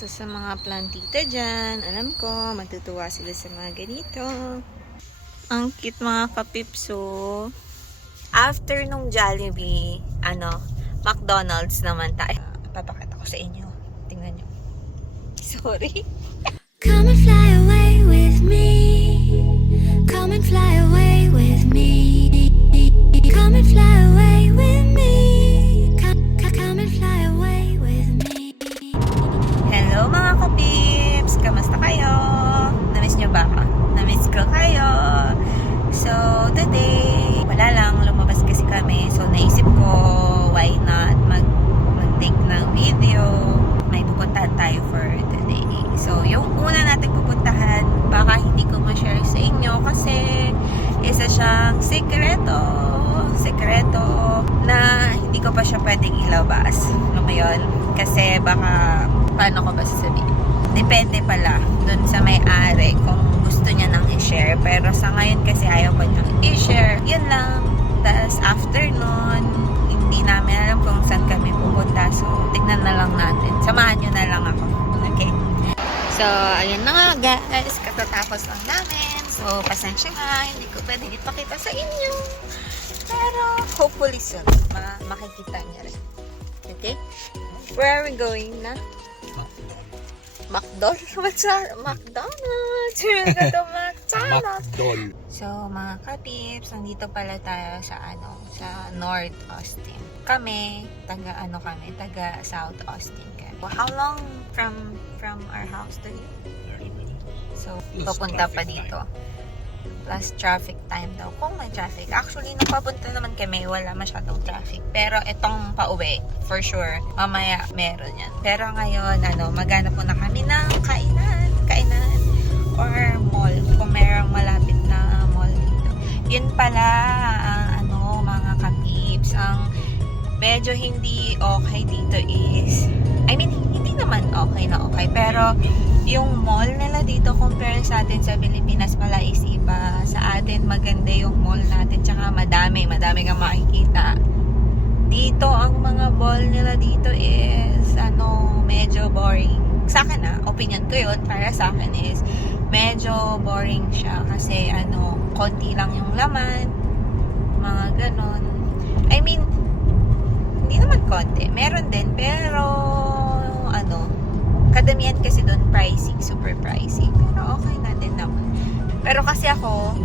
So, sa mga plantita dyan, alam ko, matutuwa sila sa mga ganito. Ang cute mga kapipso. After nung Jollibee, McDonald's naman tayo. Papakita ko sa inyo. Tingnan nyo. Sorry. Come and fly away with me. Come and fly away with me. Come and fly away with me. Come and fly away with me. Hello mga kapips! Kamusta kayo? Namiss nyo ba ako? Namiss ko kayo. So, today, wala lang, lumabas kasi kami. So, naisip ko, why not mag-take ng video. May pupuntahan tayo for today. So, yung una natin pupuntahan, baka hindi ko ma-share sa inyo kasi isa siyang sekreto na hindi ko pa siya pwedeng ilabas. Alam mo yun? Kasi baka, paano ko ba sasabihin? Depende pala dun sa may-ari kung gusto niya nang i-share. Pero sa ngayon kasi ayaw ko niyang i-share. Yun lang. Tapos after nun, hindi namin alam kung saan kami pupunta. So, tignan na lang natin. Samahan nyo na lang ako. Okay? So, ayun na nga guys. Katatapos lang namin. So, pasensya nga. Hindi ko pwede ipakita sa inyo. Pero, hopefully soon, makikita niya rin. Okay? Where are we going na? McDonald's? What's that? McDonald's! We're going to McDonald's! So, mga katips, nandito pala tayo sa North Austin. Kami, taga South Austin. How long from our house to here? 30 minutes. So, Plus papunta pa traffic dito. Plus traffic time daw. Kung may traffic. Actually, nung papunta naman kami, wala masyadong traffic. Pero itong pauwi, for sure, mamaya meron yan. Pero ngayon, maghanap muna kami ng kainan or mall. Kung merong malapit na mall dito. Yun pala, mga kapips, ang medyo hindi okay dito is, hindi naman okay na okay, pero yung mall nila dito compare sa atin sa Pilipinas pala is iba. Sa atin maganda yung mall natin, tsaka madami kang makikita. Dito ang mga mall nila dito is medyo boring. Sa akin opinion ko yun, para sa akin is medyo boring siya kasi konti lang yung laman, mga ganon. Hindi naman konti, meron din, pero kadamihan kasi doon pricey, super pricey. Pero okay na din naman. Pero kasi ako,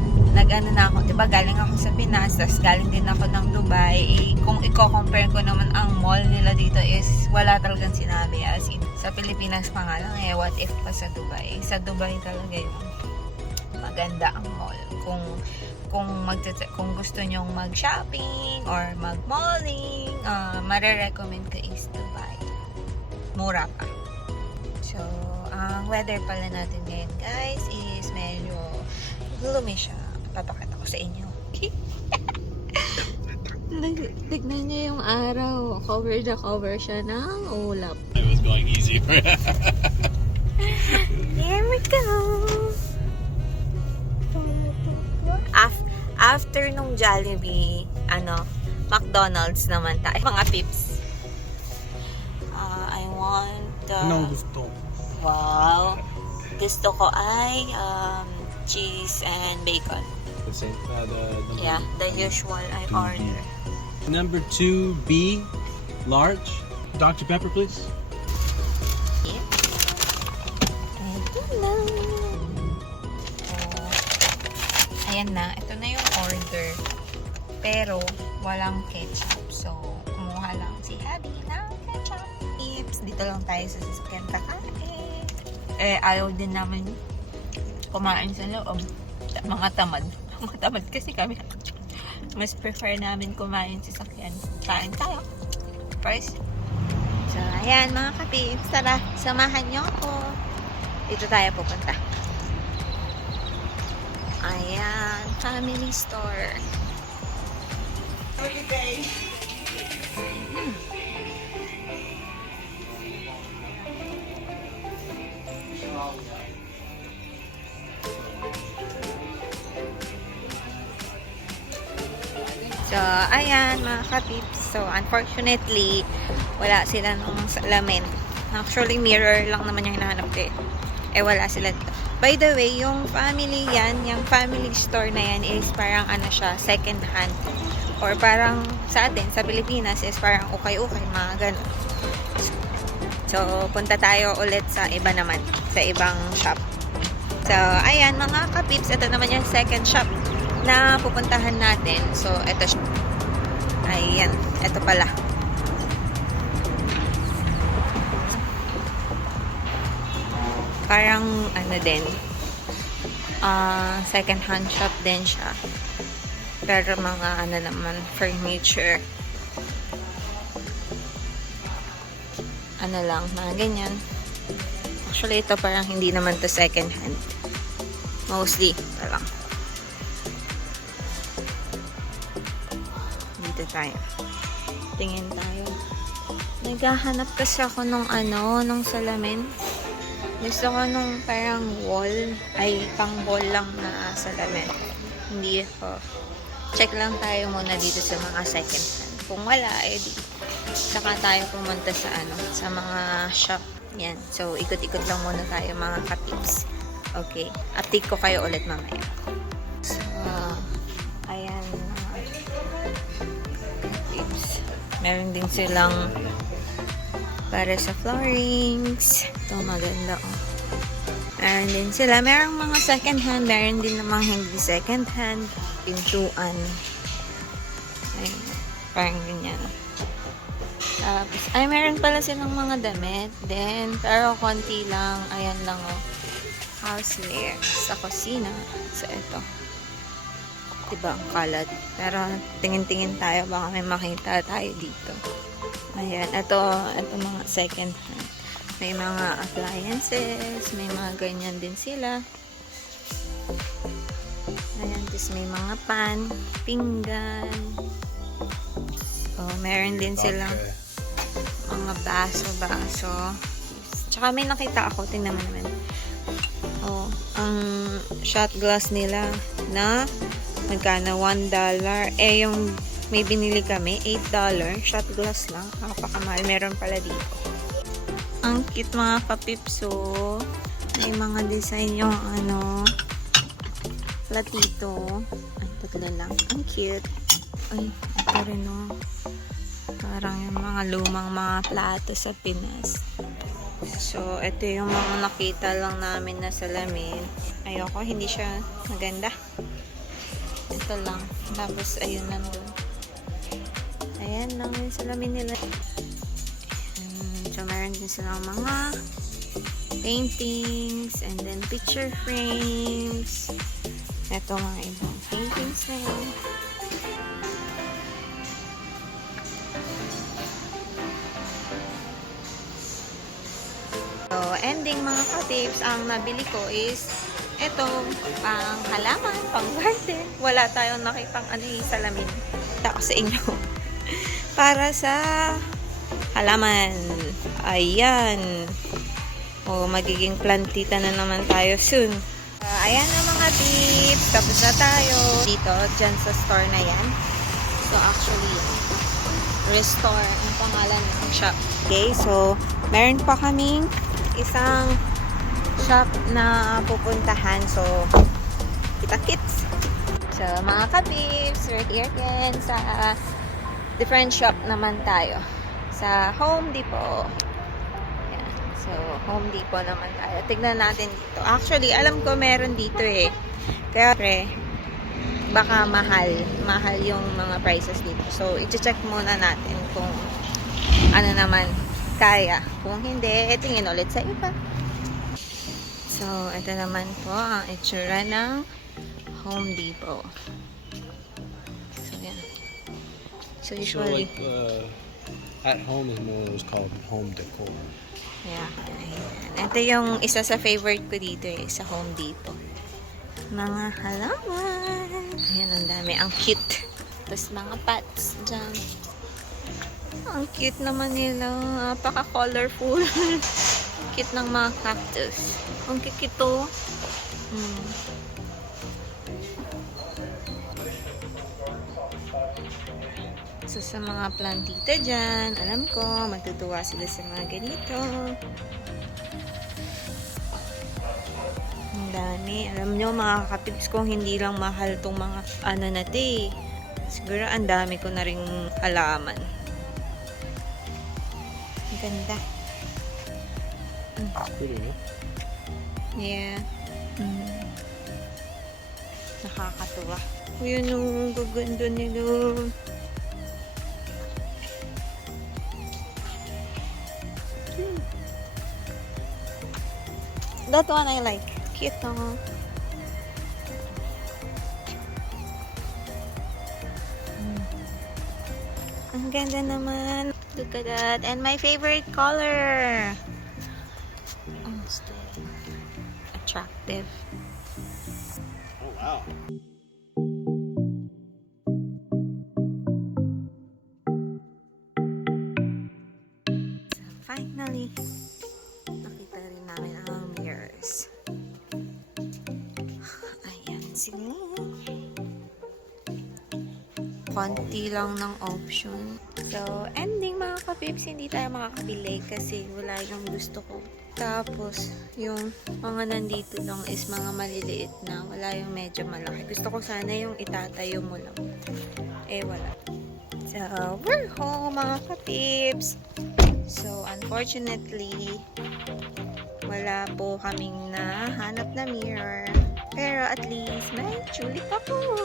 diba galing ako sa Pinas, tapos galing din ako ng Dubai. Kung i-compare ko naman ang mall nila dito is wala talagang sinabi. As in, sa Pilipinas pa nga lang what if pa sa Dubai? Sa Dubai talaga yung maganda ang mall. Kung gusto nyong mag-shopping or mag-malling, marirecommend ko is Dubai. Mura pa. So, ang weather pala natin ngayon guys is medyo gloomy siya. Papakita ko sa inyo. Tignan niyo yung araw. Cover siya ng ulap. I was going easy. Here we go! After nung Jollibee, McDonald's naman tayo. Mga pips. I want Anong gusto? wow. Gusto ko ay cheese and bacon. The same, Yeah, the usual I order. Number 2B, large. Dr. Pepper, please. Yeah. Ito na. Ayan na. Ito na yung order. Pero, walang ketchup. So, kumuha lang si Abby ng ketchup. Dito lang tayo sa sasakyan kakain. Ayaw din namin kumain sa loob. Mga tamad. Mga tamad kasi kami. Mas prefer namin kumain sa sasakyan. Kain tayo. First. So, ayan mga kapips. Tara, samahan nyo ako. Dito tayo pupunta. Ayan, family store. So, ayan mga katips. So, unfortunately, wala sila nung salamin. Actually, mirror lang naman yung hinahanap ko eh. Eh, wala sila dito. By the way, yung family yan, yung family store na yan is parang ano siya, second hand. Or parang sa atin, sa Pilipinas is parang ukay-ukay, mga ganun. So, punta tayo ulit sa iba naman, sa ibang shop. So, ayan mga kapips, ito naman yung second shop na pupuntahan natin. So, ito siya. Ayan, ito pala. Parang ano din, second hand shop din siya. Pero mga ano naman, furniture. Ano lang, mga ganyan. Actually, ito parang hindi naman to second hand. Mostly, ito lang. Dito tayo. Tingin tayo. Naghahanap kasi ako nung nung salamin. Gusto ko nung parang wall, ay pang wall lang na salamin. Hindi ako. Check lang tayo muna dito sa mga second hand. Kung wala, di saka tayo pumunta sa sa mga shop. Yan. So, ikot-ikot lang muna tayo mga katips. Okay. Update ko kayo ulit mamaya. So, ayan mga katips. Meron din silang para sa floorings. Ito maganda oh. Meron din sila. Merong mga second hand. Meron din namang hindi second hand. Pintuan. Ayun. Parang ganyan. Tapos, ay meron pala silang mga damit. Then, pero konti lang. Ayan lang oh. Houseware. Sa kusina. So, ito. Diba, ang kalat. Pero, tingin-tingin tayo. Baka may makita tayo dito. Ayan, ito mga second hand. May mga appliances, may mga ganyan din sila. Ayan, tapos may mga pan, pinggan. So, meron din silang mga baso. Tsaka may nakita ako, tingnan mo naman. Oh, ang shot glass nila na magkano? $1. Eh, yung may binili kami, $8. Shot glass lang. Napakamahal. Meron pala dito. Ang cute mga kapipso. May mga design yung platito. Ay, tatlo lang. Ang cute. Ay, ito rin oh. Parang yung mga lumang mga plato sa Pinas. So, ito yung mga nakita lang namin na salamin. Ayoko, hindi siya maganda. Ito lang. Tapos, ayun nandun. Ayan lang yung salamin nila. So, meron din silang mga paintings and then picture frames. Ito mga ibang paintings na yun. So, ending mga ka-tips, ang nabili ko is ito, pang halaman, pang garden. Wala tayong nakitang salamin. Ako sa inyo. Para sa halaman. Ayan. O, magiging plantita na naman tayo soon. Ayan na mga tips. Tapos na tayo. Dito, dyan sa store na yan. So, actually, Restore ang pangalan ng shop. Okay, so, meron pa kaming isang shop na pupuntahan. So, kita-kits. So, mga kabibs, we're here again sa different shop naman tayo. Sa Home Depot. Yan. So, Home Depot naman tayo. Tignan natin dito. Actually, alam ko meron dito eh. Kaya, baka mahal. Mahal yung mga prices dito. So, i-check muna natin kung ano naman kaya. Kung hindi, tingin ulit sa iba. So, ito naman po ang itsura ng Home Depot. So, yan. So, usually... So, like, at home is more called home decor. Yeah. Ayan. Ito yung isa sa favorite ko dito eh, sa Home Depot. Mga halaman. Ayan, ang dami. Ang cute. Tapos mga pots dyan. Ang cute naman nila. Napaka-colorful. Cute ng mga cactus. Ang kikito. So, sa mga plantita dyan, alam ko, matutuwa sila sa mga ganito. Ang dami. Alam nyo, mga katips ko, hindi lang mahal tong mga ano na to eh. Siguro ang dami ko na ring halaman. Ang ganda. Pretty, no? Yeah. Nakakatuwa. Yun yung gaganda nila. That one I like. Cute no? Ang ganda naman. Look at that. And my favorite color. Oh, stay. Attractive. Oh, wow. Finally, nakita rin namin ang mirrors. Ayan sila. Konti lang ng option. So, ending mga ka-pips, hindi tayo makakabili kasi wala yung gusto ko. Tapos, yung mga nandito lang is mga maliliit na. Wala yung medyo malaki. Gusto ko sana yung itatayo mo lang. Eh, wala. So, we're home mga ka-pips. So, unfortunately, wala po kaming nahanap na mirror. Pero at least, may tulip ako.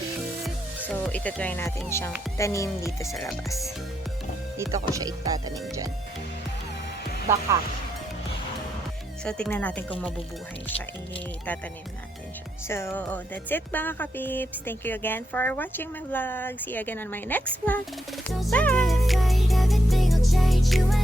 Cute. So, itatry natin siyang tanim dito sa labas. Dito ko siya itatanim dyan. Baka. So, tingnan natin kung mabubuhay siya. Itatanim natin siya. So, that's it mga ka-pips. Thank you again for watching my vlog. See you again on my next vlog. Don't you be afraid, everything will change. You and